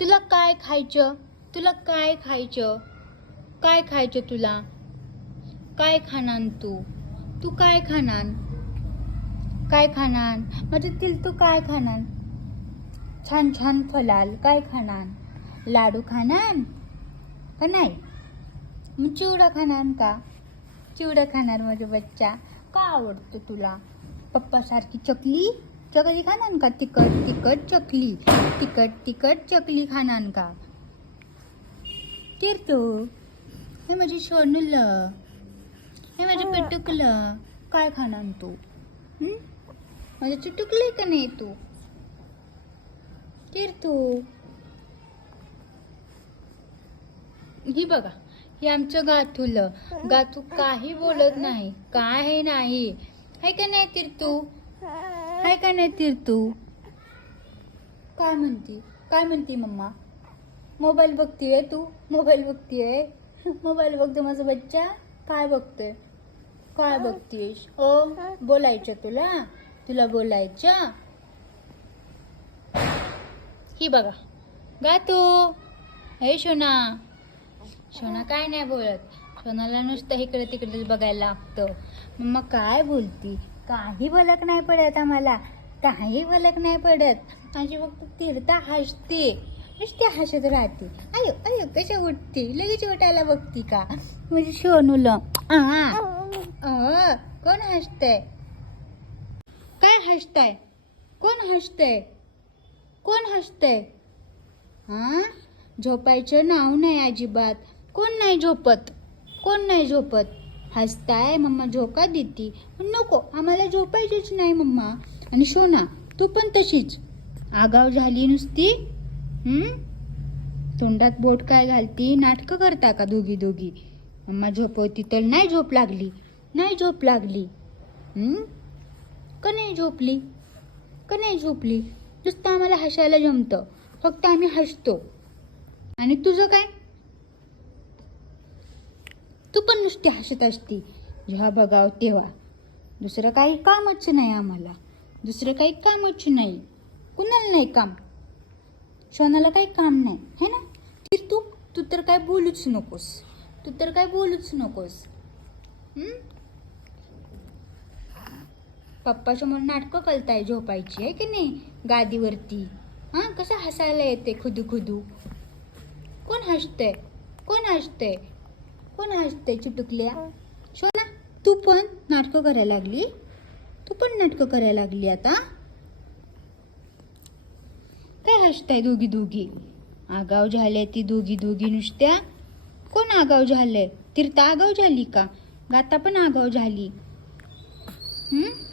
तुला काय खायचं? तुला काय खायचं? काय खायचं तुला? काय खाणार तू? तू काय खाणार? काय खाणार? म्हणजे तिल तू काय खाणार? छान छान फलाल काय खाणार? लाडू खाणार? का नाही? मग चिवडा खाणार का? चिवडा खाणार माझा बच्चा. का आवडतो तुला? पप्पासारखी चकली? चकली खाणार का? तिखट तिखट चकली. तिखट तिखट चकली खाणार का? तीर्थू. हे माझे सोनूलं. हे माझं पेटुकलं. काय खाणार तू? हं? माझं चिटुकलंय का नाही तू? तीर्थू. ही बघा हे आमचं गाथुलं. गाथू काही बोलत नाही. काय नाही. हाय का नाही तीर्थू? हाय का नाही तीर्थू? काय म्हणती? काय म्हणती मम्मा? मोबाईल बघतीये तू? मोबाईल बघतीये? मोबाईल बघतो माझा बच्चा? काय बघतोय? काय बघतीयस? ओ बोलायचं तुला? तुला बोलायचं? ही बघा. गा तू. हे शोना. शोना काय नाही बोलत. शोनाला नुसतं इकडे तिकडेच बघायला लागतं. मम्मा काय बोलती? काही फलक नाही पडत आम्हाला. काही फलक नाही पडत. माझी फक्त तीर्था हसते. नुसती हसत राहते. अयो अयो कशा उठते? लगेच उठायला बघती का? म्हणजे सोनूला कोण हसतंय? काय हसताय? कोण हसतंय? कोण हसतंय? हा झोपायचं नाव नाही अजिबात. कोण नाही झोपत? कोण नाही झोपत? हसताय मम्मा झोका देती. पण नको आम्हाला झोपायचीच नाही मम्मा. आणि सोना तू पण तशीच. आगाव झाली नुसती? तोंडात बोट काय घालती? नाटकं करता का दोघी दोघी? मम्मा झोपवती तर नाही झोप लागली. नाही झोप लागली. का नाही झोपली? का नाही झोपली? नुसतं आम्हाला हसायला जमतं. फक्त आम्ही हसतो. आणि तुझं काय? पण नुसती हसत असती. जेव्हा बघाव तेव्हा. दुसरं काही कामच नाही आम्हाला. दुसरं काही कामच नाही. कुणाला नाही काम? शोनाला काही काम नाही. है ना? तर तू तू तर काय बोलूच नकोस. तू तर काय बोलूच नकोस. पप्पासमोर नाटकं कलताय झोपायची आहे की नाही? गादीवरती. हां कसं हसायला येते खुदू खुदू? कोण हसतंय? कोण हसतंय? कोण त्याची टुकल्या. शोना तू पण नाटकं करायला लागली? तू पण नाटकं करायला लागली आता? काय हसताय दोघी दोघी? आगाव झाले ती दोघी दोघी नुसत्या. कोण आगाव झालंय? तीर्थ आगाव झाली का? गाता पण आगाव झाली. हम्म?